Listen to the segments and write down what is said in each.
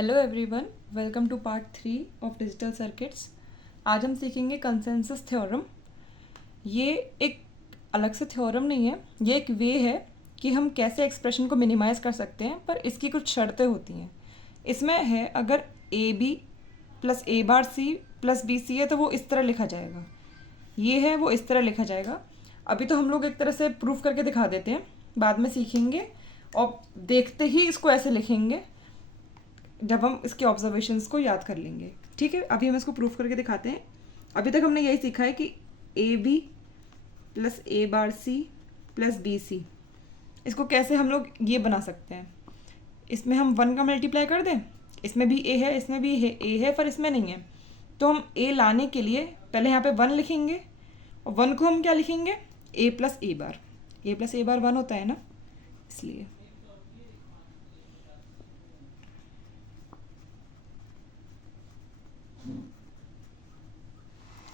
Hello everyone, welcome to part 3 of digital circuits. आज हम सीखेंगे कंसेंसस थ्योरम। ये एक अलग से थ्योरम नहीं है, ये एक वे है कि हम कैसे एक्सप्रेशन को मिनिमाइज़ कर सकते हैं, पर इसकी कुछ शर्तें होती हैं। इसमें है अगर A B plus A bar C plus B C है तो वो इस तरह लिखा जाएगा, ये है वो इस तरह लिखा जाएगा। अभी तो हम लोग एक तरह से प्रूफ करके दिखा देते हैं, बाद में सीखेंगे और देखते ही इसको ऐसे लिखेंगे जब हम इसके ऑब्जर्वेशंस को याद कर लेंगे। ठीक है, अभी हम इसको प्रूफ करके दिखाते हैं। अभी तक हमने यही सीखा है कि A B plus A bar C plus B C, इसको कैसे हम लोग ये बना सकते हैं। इसमें हम 1 का मल्टीप्लाई कर दें, इसमें भी ए है, इसमें भी ए है, पर इसमें नहीं है। तो हम ए लाने के लिए पहले यहाँ पे 1 लिखेंगे और 1 को हम क्या लिखेंगे, ए प्लस ए बार। ए प्लस ए बार 1 होता है ना, इसलिए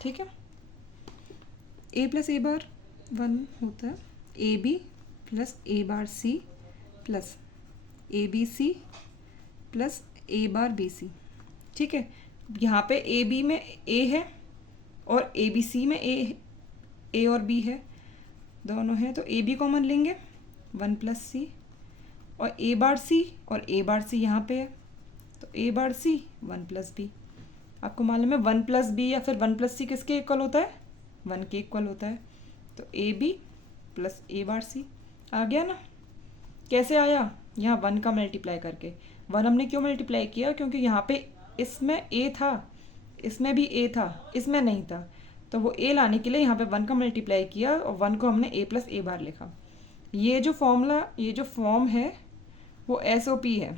ठीक है। ए प्लस ए बार 1 होता है, A B plus A bar C plus A B C plus A bar B सी। ठीक है, यहाँ पे ए बी में ए है और ए बी सी में ए और बी है, दोनों हैं, तो ए बी कॉमन लेंगे 1 प्लस सी, और ए बार सी और ए बार सी यहाँ पे है, तो ए बार सी 1 प्लस बी। आपको मालूम है 1 प्लस बी या फिर 1 प्लस सी किसके इक्वल होता है, 1 के इक्वल होता है। तो ए बी प्लस ए बार सी आ गया ना। कैसे आया, यहाँ 1 का मल्टीप्लाई करके। 1 हमने क्यों मल्टीप्लाई किया, क्योंकि यहाँ पे इसमें ए था, इसमें भी ए था, इसमें नहीं था, तो वो ए लाने के लिए यहाँ पे 1 का मल्टीप्लाई किया और 1 को हमने ए प्लस ए बार लिखा। ये जो फॉर्मूला, ये जो फॉर्म है वो एस ओ पी है,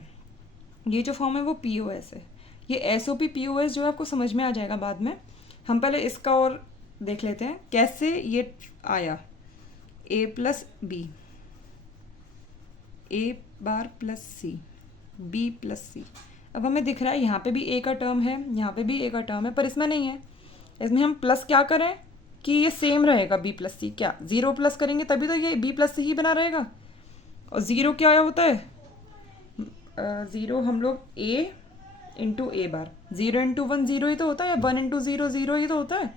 ये जो फॉर्म है वो पी ओ एस है। ये S O P P O S जो है आपको समझ में आ जाएगा बाद में। हम पहले इसका और देख लेते हैं कैसे ये आया। ए प्लस बी, ए बार प्लस सी, बी प्लस सी। अब हमें दिख रहा है यहाँ पे भी ए का टर्म है, यहाँ पे भी ए का टर्म है, पर इसमें नहीं है। इसमें हम प्लस क्या करें कि ये सेम रहेगा बी प्लस सी। क्या 0 प्लस करेंगे तभी तो ये बी प्लस सी ही बना रहेगा। और 0 क्या होता है, 0 हम लोग ए इंटू ए बार, 0 इंटू 1 0 ही तो होता है, 1 इंटू 0 0 ही तो होता है,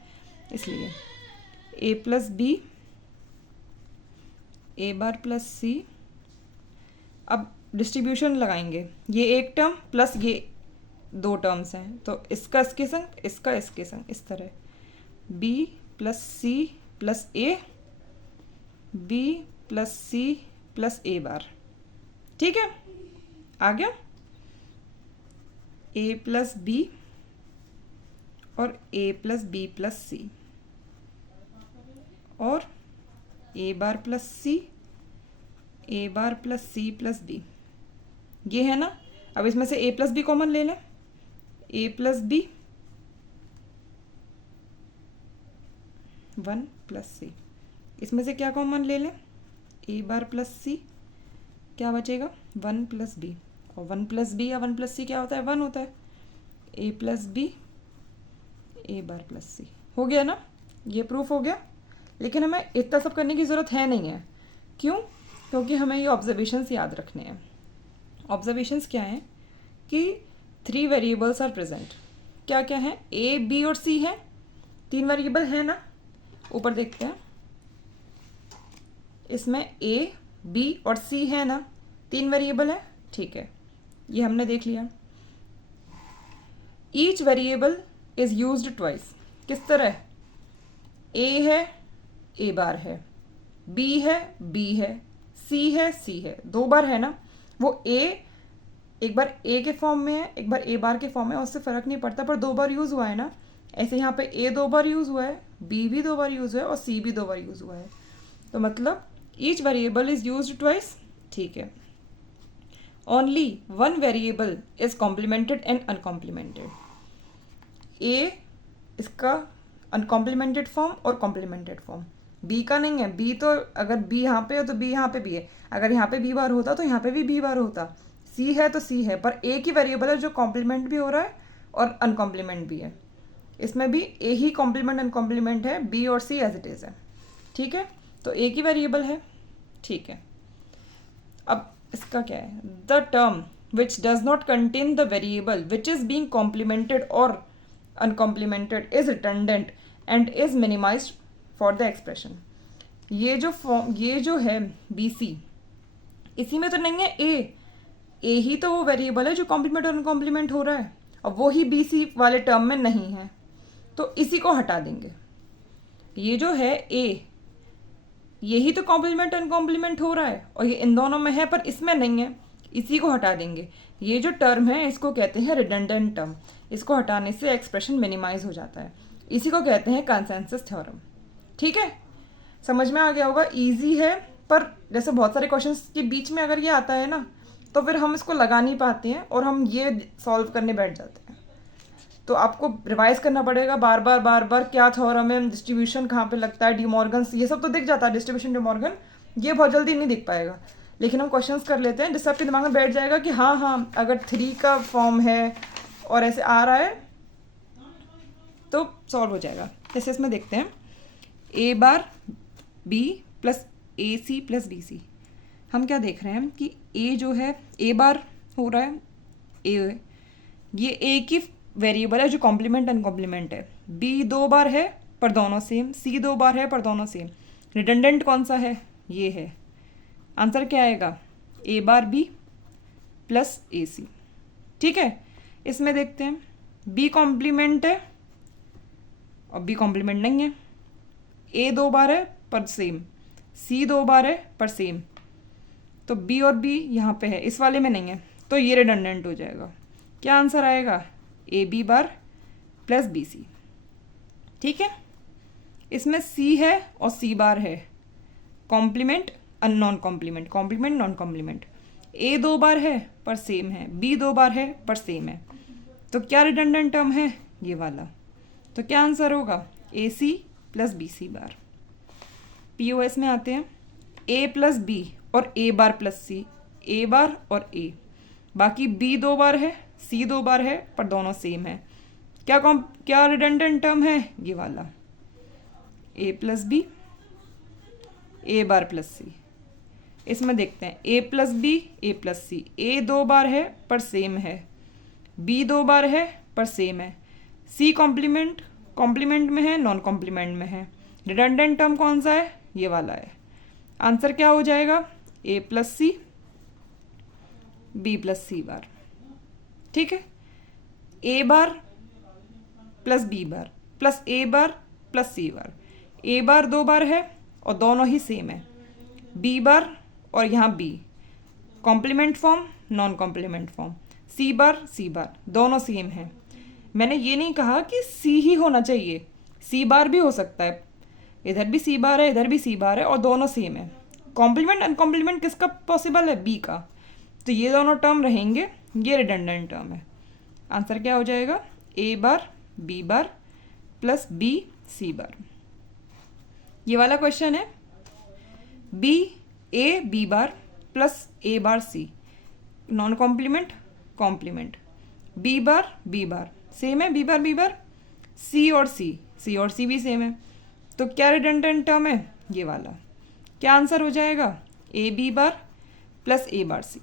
इसलिए ए प्लस बी ए बार प्लस सी। अब डिस्ट्रीब्यूशन लगाएंगे, ये एक टर्म प्लस ये 2 टर्म्स हैं, तो इसका इसके संग, इसका इसके संग, इस तरह B plus C plus A, B plus C plus ए बार। ठीक है, आ गया। ए प्लस बी और ए प्लस बी प्लस सी और ए बार प्लस सी, ए बार प्लस सी प्लस बी, ये है ना। अब इसमें से ए प्लस बी कॉमन ले लें, ए प्लस बी 1 प्लस सी, इसमें से क्या कॉमन ले लें, ए बार प्लस सी, क्या बचेगा 1 प्लस बी, और 1 प्लस बी या 1 प्लस सी क्या होता है, 1 होता है। ए प्लस बी ए बार प्लस सी हो गया ना, ये प्रूफ हो गया। लेकिन हमें इतना सब करने की ज़रूरत है नहीं है, क्यों, क्योंकि हमें ये ऑब्जर्वेशंस याद रखने हैं। ऑब्जर्वेशंस क्या हैं कि 3 वेरिएबल्स आर प्रेजेंट। क्या क्या है, ए बी और सी है, 3 वेरिएबल है ना। ऊपर देखते हैं, इसमें ए बी और सी है ना, 3 वेरिएबल है, ठीक है, ये हमने देख लिया। Each variable is used twice. किस तरह, ए है ए बार है, बी है बी है, सी है सी है, 2 बार है ना। वो ए एक बार ए के फॉर्म में है, एक बार ए बार के फॉर्म में, उससे फ़र्क नहीं पड़ता, पर 2 बार यूज़ हुआ है ना। ऐसे यहाँ पे ए 2 बार यूज़ हुआ है, बी भी 2 बार यूज़ हुआ है और सी भी 2 बार यूज़ हुआ है, तो मतलब each variable is used twice. ठीक है, only 1 variable is complemented and uncomplemented. A इसका अनकॉम्प्लीमेंटेड फॉर्म और कॉम्प्लीमेंटेड फॉर्म, बी का नहीं है। बी तो अगर बी यहाँ पे है तो बी यहाँ पे भी है, अगर यहाँ पे बी बार होता तो यहाँ पे भी बी बार होता। सी है तो सी है, पर ए की वेरिएबल है जो कॉम्प्लीमेंट भी हो रहा है और अनकॉम्प्लीमेंट भी है। इसमें भी ए ही कॉम्प्लीमेंट अनकॉम्प्लीमेंट है, बी और सी एज इट इज़ है। ठीक है, तो ए की वेरिएबल है, ठीक है। अब इसका क्या है, the term which does not contain the variable which is being complemented or uncomplemented is redundant and is minimized for the expression. ये जो है BC, इसी में तो नहीं है ए ही तो वो वेरिएबल है जो कॉम्प्लीमेंट और अनकॉम्प्लीमेंट हो रहा है, और वो ही BC वाले टर्म में नहीं है, तो इसी को हटा देंगे. ये जो है ए, यही तो कॉम्प्लीमेंट अनकॉम्प्लीमेंट हो रहा है, और ये इन दोनों में है पर इसमें नहीं है, इसी को हटा देंगे. ये जो टर्म है इसको कहते हैं रिडंडेंट टर्म. इसको हटाने से एक्सप्रेशन मिनिमाइज हो जाता है. इसी को कहते हैं कंसेंसस थ्योरम. ठीक है, समझ में आ गया होगा. इजी है, पर जैसे बहुत सारे क्वेश्चंस के बीच में अगर ये आता है ना, तो फिर हम इसको लगा नहीं पाते हैं और हम ये सॉल्व करने बैठ जाते हैं. तो आपको रिवाइज करना पड़ेगा बार बार क्या थ्योरम है, डिस्ट्रीब्यूशन कहाँ पे लगता है, डी मॉर्गन, ये सब तो दिख जाता है. डिस्ट्रीब्यूशन डी मॉर्गन ये बहुत जल्दी नहीं दिख पाएगा, लेकिन हम क्वेश्चंस कर लेते हैं जिससे आपके दिमाग में बैठ जाएगा कि हाँ अगर 3 का फॉर्म है और ऐसे आ रहा है तो सॉल्व हो जाएगा. जैसे इसमें देखते हैं ए बार बी प्लस ए सी प्लस बी सी. हम क्या देख रहे हैं कि ए जो है ए बार हो रहा है, ए ये ए की वेरिएबल है जो कॉम्प्लीमेंट अनकॉम्प्लीमेंट है. बी 2 बार है पर दोनों सेम, सी 2 बार है पर दोनों सेम. रिडंडेंट कौन सा है, ये है. आंसर क्या आएगा, ए बार बी प्लस ए सी. ठीक है, इसमें देखते हैं बी कॉम्प्लीमेंट है और बी कॉम्प्लीमेंट नहीं है. ए 2 बार है पर सेम, सी 2 बार है पर सेम, तो बी और बी यहाँ पे है, इस वाले में नहीं है, तो ये रिडंडेंट हो जाएगा. क्या आंसर आएगा, a b bar plus B C. ठीक है, इसमें सी है और सी बार है, complement non complement, complement non complement. A 2 bar है पर सेम है, बी 2 बार है पर सेम है, तो क्या रिडंडेंट टर्म है, ये वाला. तो क्या आंसर होगा, ए सी प्लस बी सी बार. POS में आते हैं, ए प्लस बी और ए बार प्लस सी, ए बार और ए. बाकी बी 2 बार है, सी 2 बार है पर दोनों सेम है. क्या रिडंडेंट टर्म है, ये वाला, ए प्लस बी ए बार प्लस सी. इसमें देखते हैं ए प्लस बी ए प्लस सी, ए 2 बार है पर सेम है, बी 2 बार है पर सेम है, सी कॉम्प्लीमेंट में है नॉन कॉम्प्लीमेंट में है. रिडंडेंट टर्म कौन सा है, ये वाला है. आंसर क्या हो जाएगा, ए प्लस सी बी प्लस सी बार. ठीक है, ए बार प्लस बी बार प्लस ए बार प्लस सी बार. ए बार 2 बार है और दोनों ही सेम है, बी बार और यहाँ b complement form non complement form, c bar दोनों सेम है. मैंने ये नहीं कहा कि सी ही होना चाहिए, सी बार भी हो सकता है, इधर भी सी बार है इधर भी सी बार है और दोनों सेम है. कॉम्प्लीमेंट अनकॉम्प्लीमेंट किसका पॉसिबल है, बी का. तो ये दोनों टर्म रहेंगे, ये रिडंडेंट टर्म है. आंसर क्या हो जाएगा, a bar b bar plus B c bar. ये वाला क्वेश्चन है b a b bar plus A bar c, non complement complement, b bar same है, बी बार सी और सी भी सेम है, तो क्या रिडंडेंट टर्म है, ये वाला. क्या आंसर हो जाएगा, ए बी बार प्लस ए बार सी.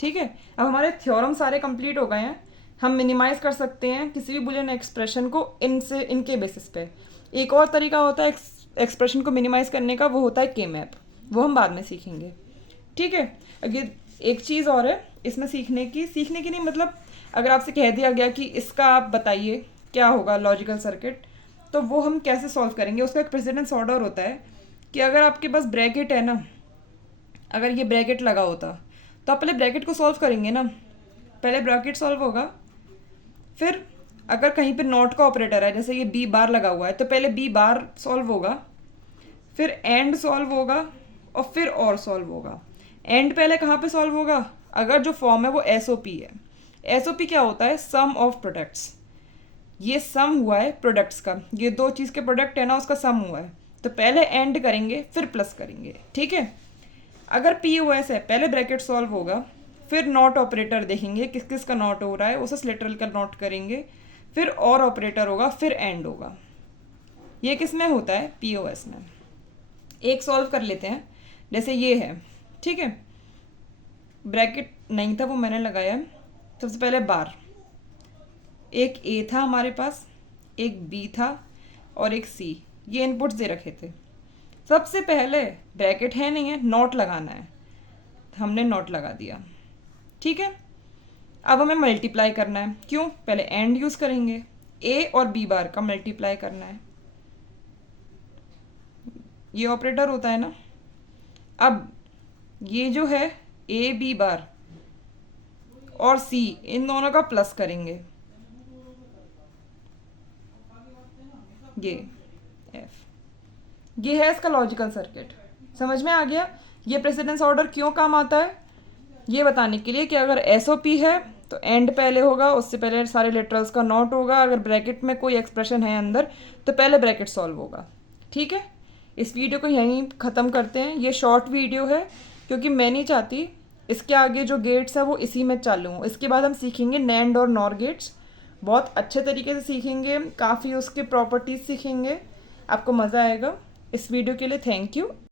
ठीक है, अब हमारे थ्योरम सारे कंप्लीट हो गए हैं. हम मिनिमाइज कर सकते हैं किसी भी बुलियन एक्सप्रेशन को इनके बेसिस पे. एक और तरीका होता है एक्सप्रेशन को मिनिमाइज करने का, वो होता है के मैप, वो हम बाद में सीखेंगे. ठीक है, अगर एक चीज़ और है इसमें सीखने की नहीं, मतलब अगर आपसे कह दिया गया कि इसका आप बताइए क्या होगा लॉजिकल सर्किट, तो वो हम कैसे सॉल्व करेंगे. उसका एक प्रेसिडेंस ऑर्डर होता है कि अगर आपके पास ब्रैकेट है ना, अगर ये ब्रैकेट लगा होता तो आप पहले ब्रैकेट को सॉल्व करेंगे ना, पहले ब्रैकेट सॉल्व होगा, फिर अगर कहीं पे नॉट का ऑपरेटर है, जैसे ये बी बार लगा हुआ है, तो पहले बी बार सॉल्व होगा, फिर एंड सॉल्व होगा और फिर और सॉल्व होगा. एंड पहले कहाँ पे सॉल्व होगा, अगर जो फॉर्म है वो SOP है. SOP क्या होता है, सम ऑफ प्रोडक्ट्स. ये सम हुआ है प्रोडक्ट्स का, ये 2 चीज़ के प्रोडक्ट है ना, उसका सम हुआ है, तो पहले एंड करेंगे फिर प्लस करेंगे. ठीक है, अगर POS है पहले ब्रैकेट सॉल्व होगा, फिर नॉट ऑपरेटर देखेंगे किस किस का नॉट हो रहा है, उसे लेटरल का नॉट करेंगे, फिर और ऑपरेटर होगा, फिर एंड होगा. ये किस में होता है, POS में. एक सॉल्व कर लेते हैं, जैसे ये है. ठीक है, ब्रैकेट नहीं था वो मैंने लगाया। सबसे पहले बार, एक ए था हमारे पास, एक बी था और एक सी, ये इनपुट्स दे रखे थे। सबसे पहले ब्रैकेट है नहीं है, नॉट लगाना है, हमने नॉट लगा दिया। ठीक है, अब हमें मल्टीप्लाई करना है। क्यों? पहले एंड यूज़ करेंगे, ए और बी बार का मल्टीप्लाई करना है, ये ऑपरेटर होता है ना। अब ये जो है ए बी बार और सी, इन दोनों का प्लस करेंगे, ये एफ। ये है इसका लॉजिकल सर्किट। समझ में आ गया? ये प्रेसिडेंस ऑर्डर क्यों काम आता है? ये बताने के लिए कि अगर एसओपी है तो एंड पहले होगा, उससे पहले सारे लिटरल्स का नॉट होगा। अगर ब्रैकेट में कोई एक्सप्रेशन है अंदर तो पहले ब्रैकेट सॉल्व होगा। ठीक है, इस वीडियो को यहीं ख़त्म करते हैं। ये शॉर्ट वीडियो है क्योंकि मैं नहीं चाहती इसके आगे जो गेट्स है वो इसी में चालू हों। इसके बाद हम सीखेंगे नैंड और नॉर गेट्स, बहुत अच्छे तरीके से सीखेंगे, काफ़ी उसके प्रॉपर्टीज़ सीखेंगे, आपको मज़ा आएगा। इस वीडियो के लिए थैंक यू।